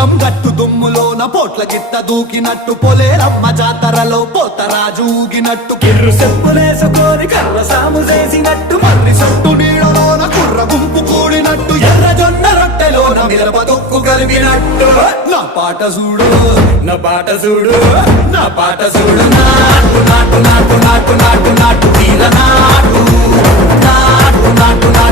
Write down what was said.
పొలం గట్టు దుమ్ములోన పోట్ల గిట్ట దూకినట్టు పొలేరమ్మ జాతరలో పోతరాజు ఊగినట్టు కిర్రు చెప్పులేసుకొని కర్ర సాము చేసినట్టు మర్రి సొట్టు నీడలోన కుర్ర గుంపు కూడినట్టు ఎర్ర జొన్న రొట్టెలోన మిరప తొక్కు కలిపినట్టు నా పాట చూడు నా పాట చూడు నా పాట చూడు నాటు నాటు నాటు నాటు నాటు నాటు తీర నాటు నాటు నాటు నాటు